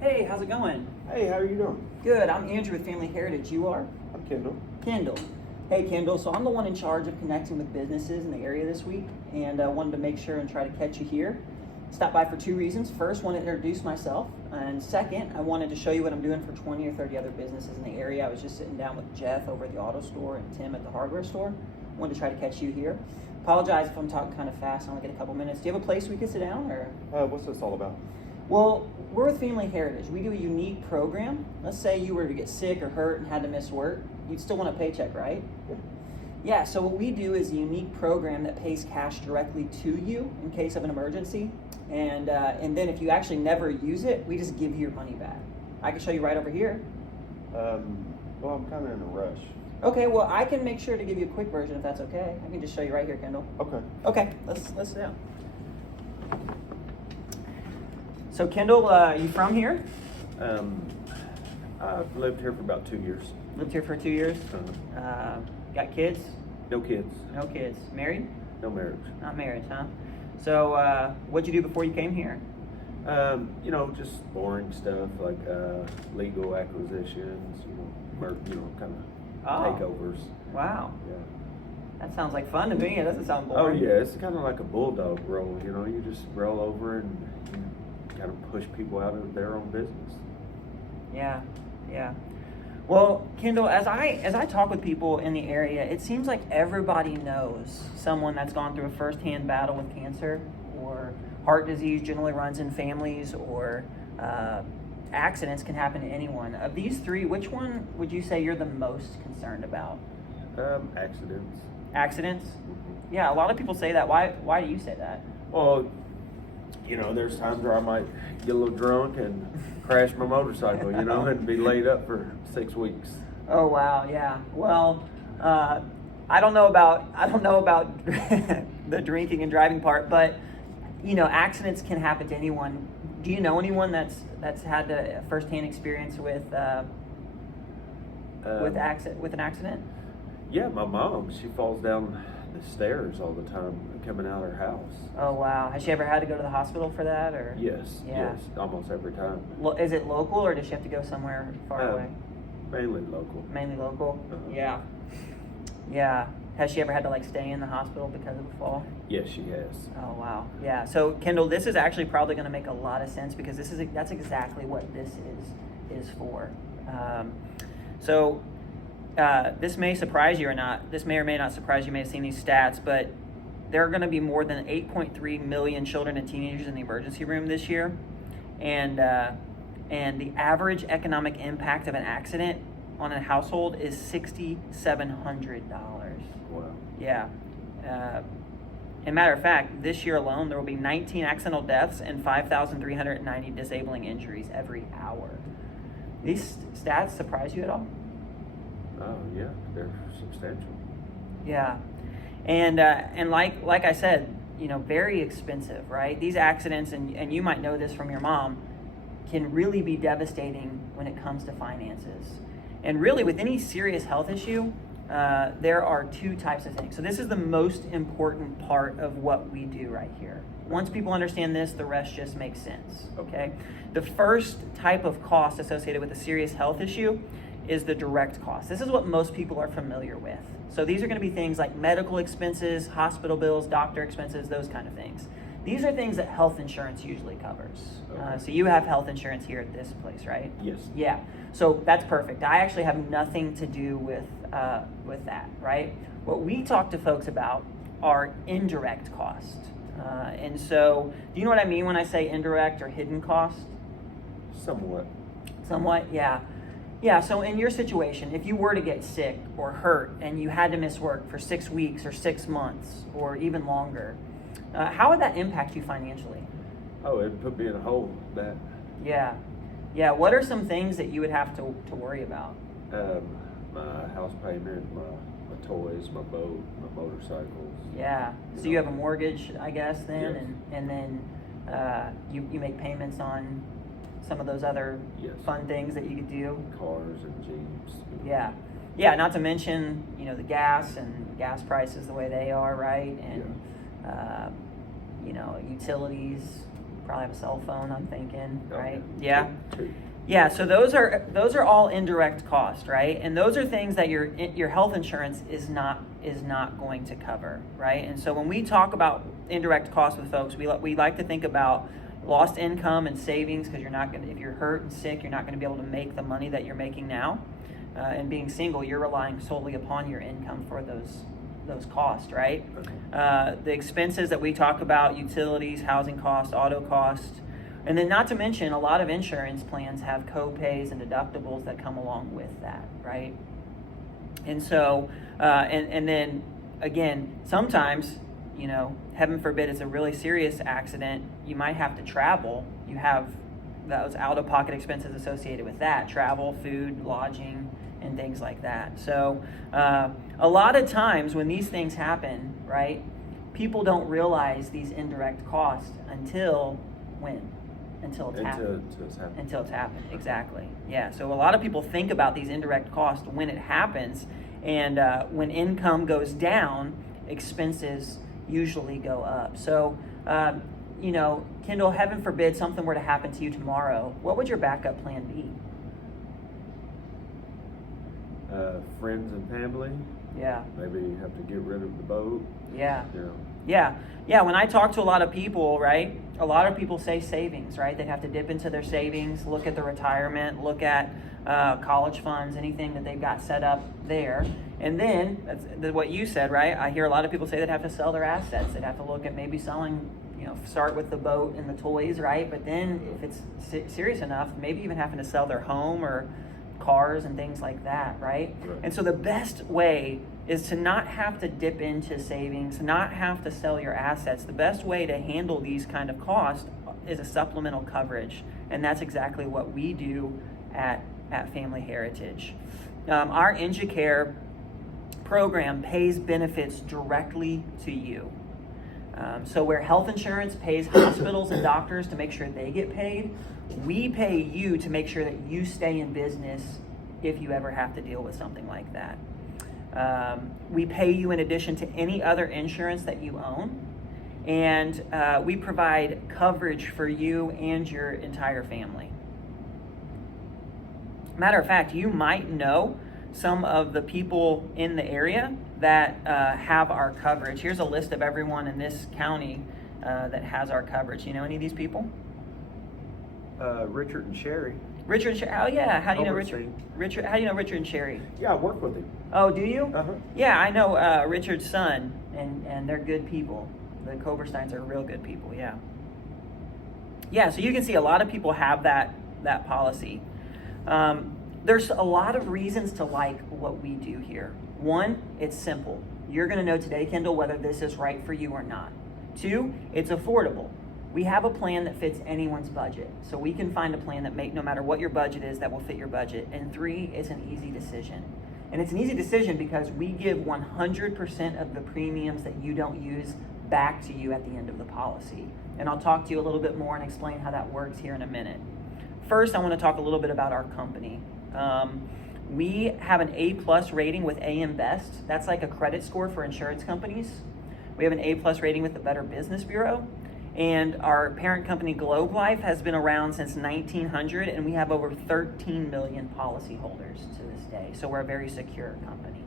Hey, how's it going? Hey, how are you doing? Good. I'm Andrew with Family Heritage. You are? I'm Kendall. Kendall. Hey, Kendall. So I'm the one in charge of connecting with businesses in the area this week, and I wanted to make sure and try to catch you here. Stop by for two reasons. First, wanted to introduce myself, and second, I wanted to show you what I'm doing for 20 or 30 other businesses in the area. I was just sitting down with Jeff over at the auto store and Tim at the hardware store. Wanted to try to catch you here. Apologize if I'm talking kind of fast. I only get a couple minutes. Do you have a place we could sit down, or? What's this all about? Well, we're with Family Heritage. We do a unique program. Let's say you were to get sick or hurt and had to miss work. You'd still want a paycheck, right? Yeah. Yeah, so what we do is a unique program that pays cash directly to you in case of an emergency. And then if you actually never use it, we just give you your money back. I can show you right over here. Well, I'm kind of in a rush. Okay, well, I can make sure to give you a quick version if that's okay. I can just show you right here, Kendall. Okay. Okay, let's sit down. So Kendall, you from here? I've lived here for about 2 years. Lived here for 2 years? Got kids? No kids. No kids. Married? No marriage. Not married, huh? So what'd you do before you came here? Just boring stuff like legal acquisitions, kind of takeovers. Wow. Yeah. That sounds like fun to me. It doesn't sound Oh boring. yeah, it's kind of like a bulldog role. You just roll over and you kind of push people out of their own business. Yeah. Well, Kendall, as I talk with people in the area, it seems like everybody knows someone that's gone through a first-hand battle with cancer, or heart disease generally runs in families, or accidents can happen to anyone. Of these three, which one would you say you're the most concerned about? Accidents. Accidents? Mm-hmm. Yeah, a lot of people say that. Why do you say that? Well, there's times where I might get a little drunk and crash my motorcycle, and be laid up for 6 weeks. Oh wow, yeah. Well, I don't know about the drinking and driving part, but accidents can happen to anyone. Do you know anyone that's had a firsthand experience with an accident? Yeah, my mom. She falls down the stairs all the time coming out of her house. Oh wow. Has she ever had to go to the hospital for that, or? Yes. Yeah. Yes, almost every time. Is it local, or does she have to go somewhere far away? Mainly local. Mainly local. Uh-huh. Yeah. Has she ever had to stay in the hospital because of a fall? Yes, she has. Oh wow. Yeah. So Kendall, this is actually probably going to make a lot of sense, because that's exactly what this is for. This may surprise you or not. This may or may not surprise you. You may have seen these stats, but there are going to be more than 8.3 million children and teenagers in the emergency room this year, and the average economic impact of an accident on a household is $6,700. Wow. Yeah. And matter of fact, this year alone, there will be 19 accidental deaths and 5,390 disabling injuries every hour. These stats surprise you at all? Oh yeah, they're substantial. Yeah. And like I said, very expensive, right? These accidents, and you might know this from your mom, can really be devastating when it comes to finances. And really, with any serious health issue, there are two types of things. So this is the most important part of what we do right here. Once people understand this, the rest just makes sense, okay? The first type of cost associated with a serious health issue is the direct cost. This is what most people are familiar with. So these are going to be things like medical expenses, hospital bills, doctor expenses, those kind of things. These are things that health insurance usually covers. Okay. So you have health insurance here at this place, right? Yes. Yeah. So that's perfect. I actually have nothing to do with that, right? What we talk to folks about are indirect costs. And so, do you know what I mean when I say indirect or hidden cost? Somewhat. Somewhat, yeah. Yeah, so in your situation, if you were to get sick or hurt and you had to miss work for 6 weeks or 6 months or even longer, how would that impact you financially? Oh, it put me in a hole, that. Yeah. What are some things that you would have to worry about? My house payment, my toys, my boat, my motorcycles. Yeah. So you have a mortgage, I guess, then, Yes. and then you make payments on some of those other Yes. fun things that you could do. Cars and Jeeps. Yeah. Not to mention, the gas and gas prices the way they are, right? And utilities, probably have a cell phone, I'm thinking, Oh, right? Yeah. Two. Yeah, so those are all indirect costs, right? And those are things that your health insurance is not going to cover, right? And so when we talk about indirect costs with folks, we like to think about lost income and savings, because if you're hurt and sick, you're not going to be able to make the money that you're making now. And being single, you're relying solely upon your income for those costs, right? Okay. The expenses that we talk about, utilities, housing costs, auto costs. And then not to mention, a lot of insurance plans have co-pays and deductibles that come along with that, right? And so, and then again, sometimes, heaven forbid it's a really serious accident, you might have to travel. You have those out-of-pocket expenses associated with that, travel, food, lodging, and things like that. So a lot of times when these things happen, right, people don't realize these indirect costs until when? Until it's happened. Until it's happened, exactly. Yeah, so a lot of people think about these indirect costs when it happens, and when income goes down, expenses usually go up. So, Kendall, heaven forbid something were to happen to you tomorrow, what would your backup plan be? Friends and family. Yeah. Maybe have to get rid of the boat. Yeah. Yeah. Yeah, when I talk to a lot of people, right, a lot of people say savings, right? They have to dip into their savings, look at the retirement, look at college funds, anything that they've got set up there. And then, that's what you said, right? I hear a lot of people say they'd have to sell their assets. They'd have to look at maybe selling, start with the boat and the toys, right? But then if it's serious enough, maybe even having to sell their home or cars and things like that, right? And so the best way is to not have to dip into savings, not have to sell your assets. The best way to handle these kind of costs is a supplemental coverage, and that's exactly what we do at Family Heritage. Our InjuCare program pays benefits directly to you. So where health insurance pays hospitals and doctors to make sure they get paid, we pay you to make sure that you stay in business if you ever have to deal with something like that. We pay you in addition to any other insurance that you own, and we provide coverage for you and your entire family. Matter of fact, you might know some of the people in the area that have our coverage. Here's a list of everyone in this county that has our coverage. You know any of these people? Richard and Sherry. Richard and Sherry. Oh yeah, how do you know Overseen. Richard? How do you know Richard and Sherry? Yeah, I work with him. Oh, do you? Uh-huh. Yeah, I know Richard's son, and they're good people. The Kobersteins are real good people. Yeah. Yeah, so you can see a lot of people have that policy. There's a lot of reasons to like what we do here. One, it's simple. You're going to know today, Kendall, whether this is right for you or not. Two, it's affordable. We have a plan that fits anyone's budget. So we can find a plan that no matter what your budget is, that will fit your budget. And three, it's an easy decision. And it's an easy decision because we give 100% of the premiums that you don't use back to you at the end of the policy. And I'll talk to you a little bit more and explain how that works here in a minute. First, I want to talk a little bit about our company. We have an A+ rating with AM Best. That's like a credit score for insurance companies. We have an A+ rating with the Better Business Bureau. And our parent company, Globe Life, has been around since 1900, and we have over 13 million policyholders to this day. So we're a very secure company.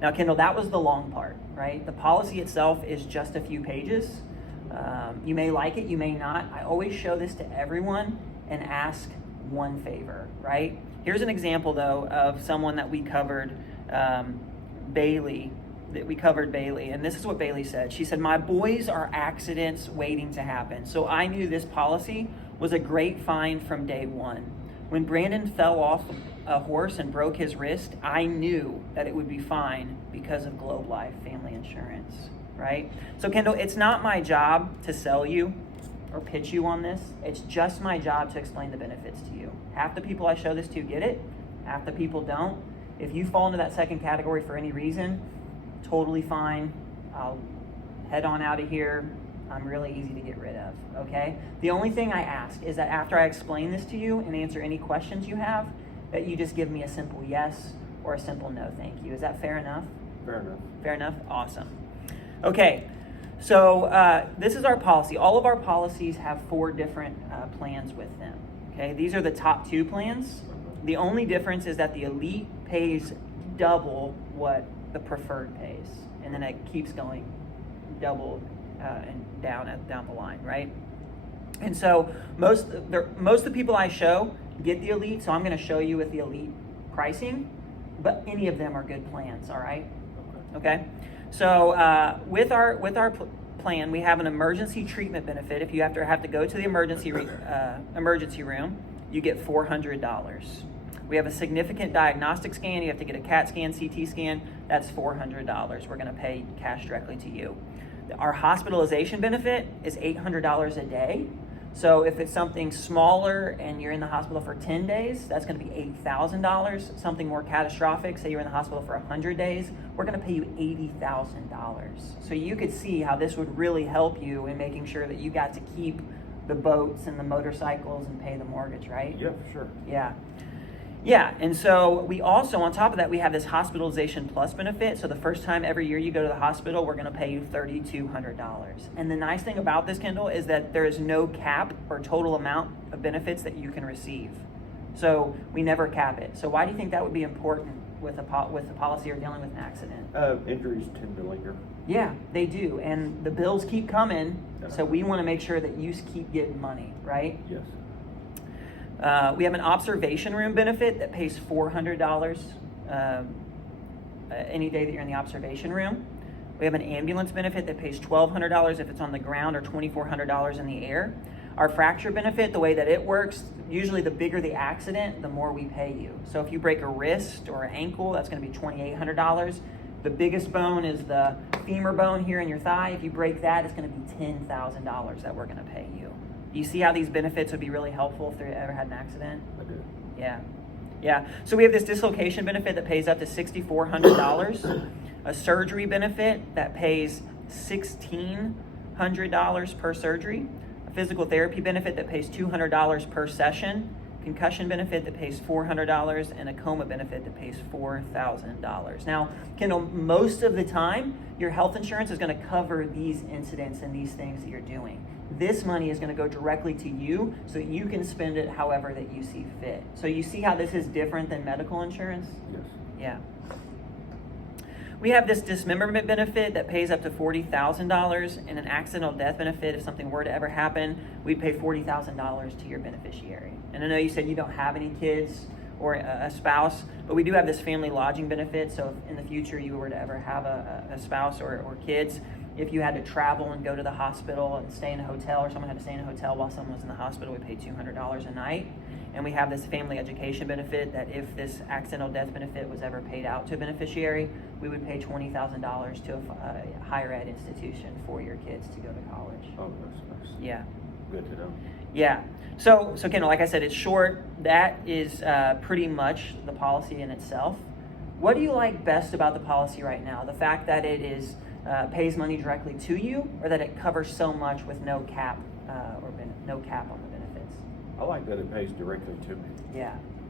Now, Kendall, that was the long part, right? The policy itself is just a few pages. You may like it, you may not. I always show this to everyone and ask one favor, right? Here's an example, though, of someone that we covered, Bailey. And this is what Bailey said. She said, "My boys are accidents waiting to happen. So I knew this policy was a great find from day one. When Brandon fell off a horse and broke his wrist, I knew that it would be fine because of Globe Life Family Insurance," right? So Kendall, it's not my job to sell you or pitch you on this. It's just my job to explain the benefits to you. Half the people I show this to get it, half the people don't. If you fall into that second category for any reason, totally fine. I'll head on out of here. I'm really easy to get rid of, okay? The only thing I ask is that after I explain this to you and answer any questions you have, that you just give me a simple yes or a simple no, thank you. Is that fair enough? Fair enough. Fair enough? Awesome. Okay, So this is our policy. All of our policies have 4 different plans with them. Okay, these are the top 2 plans. The only difference is that the Elite pays double what the Preferred pays, and then it keeps going double and down the line, right? And so most of the people I show get the Elite, so I'm going to show you with the Elite pricing, but any of them are good plans. All right. Okay. So with our plan, we have an emergency treatment benefit. If you have to go to the emergency room, you get $400. We have a significant diagnostic scan. You have to get a CAT scan, CT scan. That's $400. We're going to pay cash directly to you. Our hospitalization benefit is $800 a day. So if it's something smaller and you're in the hospital for 10 days, that's going to be $8,000. Something more catastrophic, say you're in the hospital for 100 days, we're going to pay you $80,000. So you could see how this would really help you in making sure that you got to keep the boats and the motorcycles and pay the mortgage, right? Yeah, for sure. Yeah. Yeah, and so we also, on top of that, we have this hospitalization plus benefit. So the first time every year you go to the hospital, we're going to pay you $3,200. And the nice thing about this, Kendall, is that there is no cap or total amount of benefits that you can receive. So we never cap it. So why do you think that would be important with a policy or dealing with an accident? Injuries tend to linger. Yeah, they do. And the bills keep coming, so we want to make sure that you keep getting money, right? Yes. We have an observation room benefit that pays $400 any day that you're in the observation room. We have an ambulance benefit that pays $1,200 if it's on the ground or $2,400 in the air. Our fracture benefit, the way that it works, usually the bigger the accident, the more we pay you. So if you break a wrist or an ankle, that's going to be $2,800. The biggest bone is the femur bone here in your thigh. If you break that, it's going to be $10,000 that we're going to pay you. You see how these benefits would be really helpful if they ever had an accident? I do. Yeah. Yeah. So we have this dislocation benefit that pays up to $6,400, a surgery benefit that pays $1,600 per surgery, a physical therapy benefit that pays $200 per session, concussion benefit that pays $400, and a coma benefit that pays $4,000. Now, Kendall, most of the time, your health insurance is going to cover these incidents and these things that you're doing. This money is going to go directly to you so you can spend it however that you see fit. So you see how this is different than medical insurance? Yes. Yeah. We have this dismemberment benefit that pays up to $40,000, and an accidental death benefit. If something were to ever happen, we'd pay $40,000 to your beneficiary. And I know you said you don't have any kids or a spouse, but we do have this family lodging benefit. So if in the future you were to ever have a spouse or kids, if you had to travel and go to the hospital and stay in a hotel, or someone had to stay in a hotel while someone was in the hospital, we pay $200 a night. And we have this family education benefit that if this accidental death benefit was ever paid out to a beneficiary, we would pay $20,000 to a higher ed institution for your kids to go to college. Oh, that's nice. Yeah. Good to know. Yeah. So Kendall, like I said, it's short. That is pretty much the policy in itself. What do you like best about the policy right now? The fact that it is pays money directly to you, or that it covers so much with no cap no cap on the benefits? I like that it pays directly to me.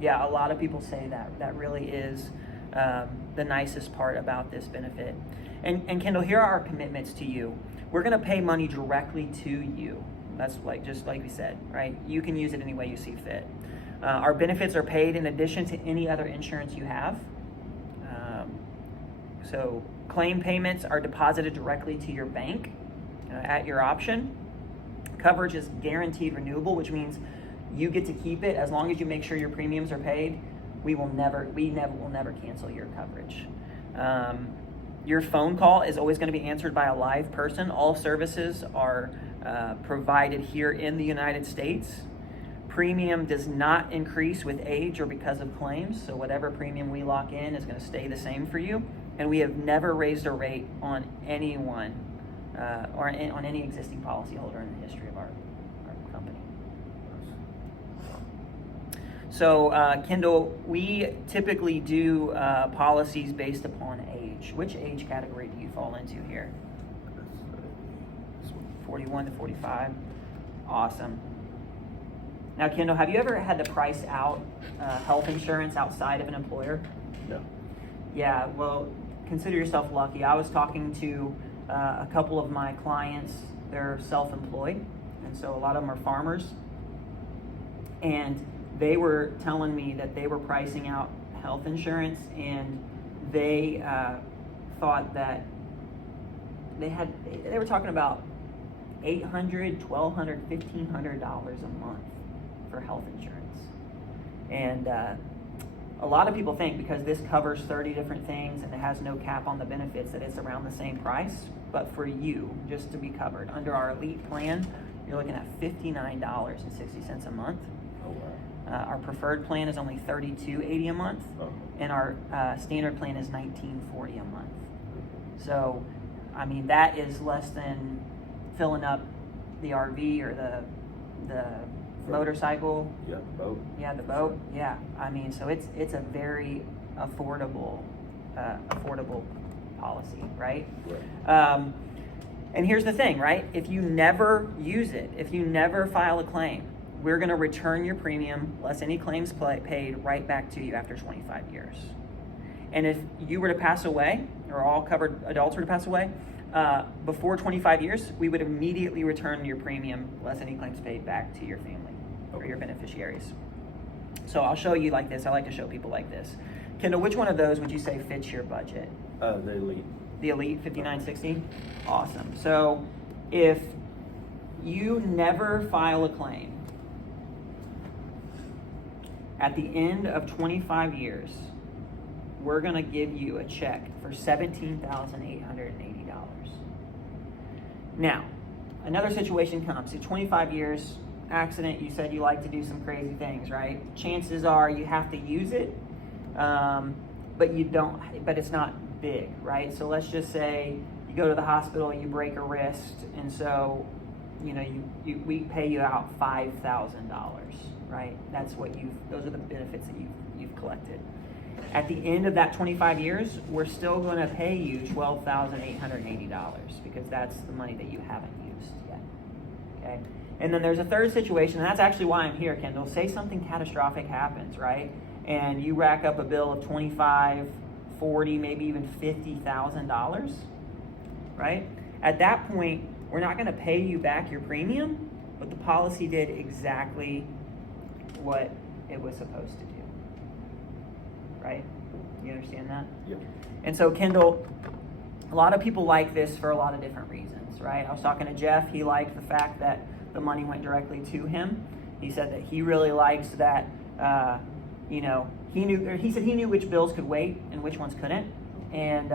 Yeah. A lot of people say that. That really is the nicest part about this benefit. And Kendall, here are our commitments to you. We're going to pay money directly to you. That's just like we said, right? You can use it any way you see fit. Our benefits are paid in addition to any other insurance you have. So claim payments are deposited directly to your bank at your option. Coverage is guaranteed renewable, which means you get to keep it as long as you make sure your premiums are paid. We will never cancel your coverage. Your phone call is always going to be answered by a live person. All services are provided here in the United States. Premium does not increase with age or because of claims, so whatever premium we lock in is going to stay the same for you. And we have never raised a rate on anyone or on any existing policyholder in the history of our company. So, Kendall, we typically do policies based upon age. Which age category do you fall into here? 41 to 45. Awesome. Now, Kendall, have you ever had to price out health insurance outside of an employer? No. Yeah, well, consider yourself lucky. I was talking to A couple of my clients, they're self-employed, and so a lot of them are farmers. And they were telling me that they were pricing out health insurance, and they thought that they were talking about $800, $1,200, $1,500 a month for health insurance. And a lot of people think because this covers 30 different things and it has no cap on the benefits that it's around the same price. But for you, just to be covered, under our elite plan, you're looking at $59.60 a month. Oh, wow. Our preferred plan is only $32.80 a month, and our standard plan is $19.40 a month. So, I mean, that is less than filling up the RV or the motorcycle. Yeah, the boat. Yeah, the boat. Yeah, I mean, so it's a very affordable policy, right? Right. And here's the thing, right? If you never use it, if you never file a claim, we're going to return your premium less any claims paid right back to you after 25 years. And if you were to pass away, or all covered adults were to pass away, before 25 years, we would immediately return your premium less any claims paid back to your family or your beneficiaries. So I'll show you like this. I like to show people like this. Kendall, which one of those would you say fits your budget? The elite. The Elite 5960? Awesome. So if you never file a claim, at the end of 25 years, we're going to give you a check for $17,880. Now, another situation comes. At 25 years, accident, you said you like to do some crazy things, right? Chances are you have to use it, but you don't, but it's not big, right? So let's just say you go to the hospital and you break a wrist, and so, you know, we pay you out $5,000, right? That's what those are the benefits that you've collected. At the end of that 25 years, we're still going to pay you $12,880 because that's the money that you haven't used yet. Okay? And then there's a third situation, and that's actually why I'm here, Kendall. Say something catastrophic happens, right? And you rack up a bill of $25,000, $40,000, maybe even $50,000, right? At that point, we're not going to pay you back your premium, but the policy did exactly what it was supposed to do. Right? You understand that? Yep. And so, Kendall, a lot of people like this for a lot of different reasons, right? I was talking to Jeff. He liked the fact that the money went directly to him. He said that he really likes that, he said he knew which bills could wait and which ones couldn't. And,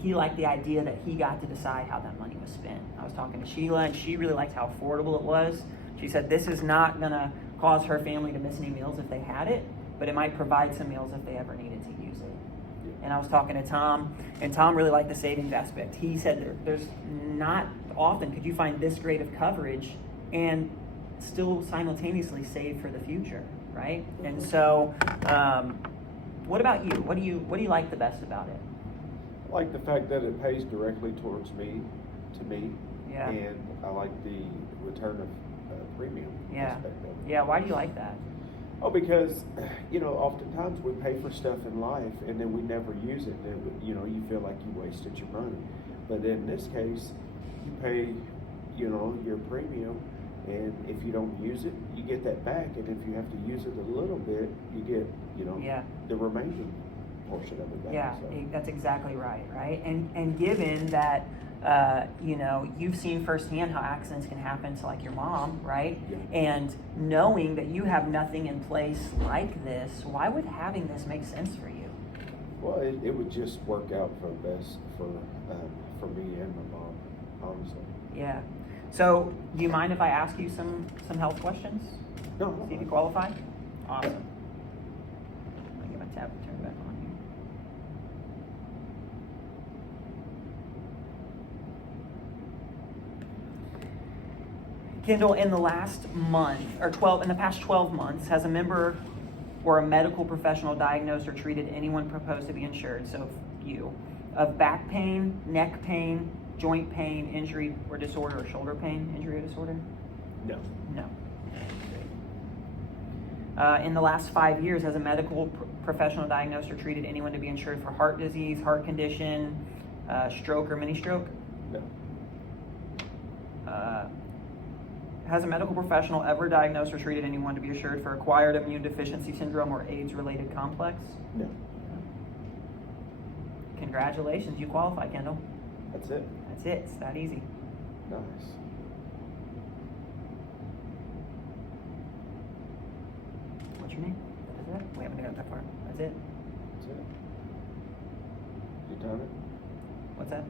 he liked the idea that he got to decide how that money was spent. I was talking to Sheila, and she really liked how affordable it was. She said this is not going to cause her family to miss any meals if they had it, but it might provide some meals if they ever needed to use it. And I was talking to Tom, and Tom really liked the savings aspect. He said there's not often could you find this great of coverage and still simultaneously save for the future, right? And so, what about you? What do you like the best about it? I like the fact that it pays directly towards me, Yeah. and I like the return of premium aspect of it. Yeah, why do you like that? Oh, because, oftentimes we pay for stuff in life and then we never use it. And, you feel like you wasted your money. But in this case, you pay, your premium, and if you don't use it, you get that back. And if you have to use it a little bit, you get, the remaining portion of it back. Yeah, So. that's exactly right? And given that, you've seen firsthand how accidents can happen to like your mom, right? Yeah. And knowing that you have nothing in place like this, why would having this make sense for you? Well, it would just work out for the best for me and my mom, honestly. Yeah. So, do you mind if I ask you some health questions? No. See if you qualify? Awesome. Let me get my tab turned back on here. Kendall, in the last month, in the past 12 months, has a member or a medical professional diagnosed or treated anyone proposed to be insured, so you, of back pain, neck pain, joint pain, injury or disorder, or shoulder pain, injury or disorder? No. No. In the last 5 years, has a medical professional diagnosed or treated anyone to be insured for heart disease, heart condition, stroke or mini stroke? No. Has a medical professional ever diagnosed or treated anyone to be assured for acquired immune deficiency syndrome or AIDS-related complex? No. Congratulations, you qualify, Kendall. That's it. That's it. It's that easy. Nice. What's your name? That's it? We haven't got that far. That's it. That's it. You done it? What's that?